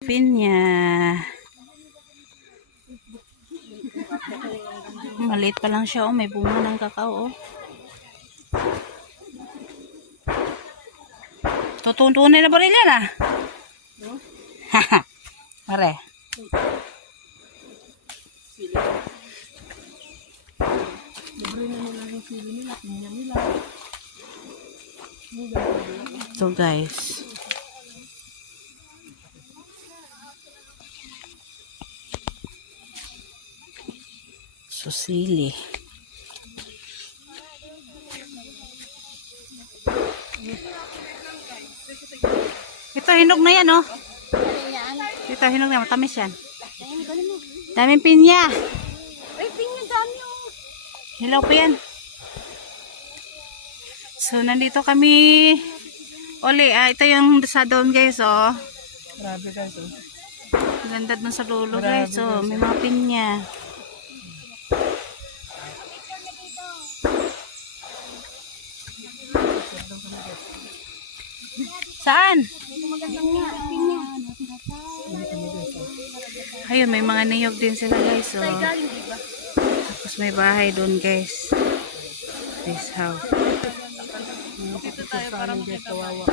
Pinya. Maliit pa lang siya, oh. May bunga ng kakao, oh. Tutuntunin na ba rin yan, ah? Haha. Pare. So guys. Susili. Ito hinog na yan, oh. Ito hinog na, matamis yan. Daming pinya. Ay, pinya dami, oh. Hilaw pa yan. So nandito kami. Oli, ito yung sa doon guys, oh. Grabe guys, oh. Ganda dun sa dulo guys, oh. May mga pinya. Saan? Ayun, may mga niyog din sila guys, oh. Tapos may bahay doon guys. This house. Dito tayo para magkawawa.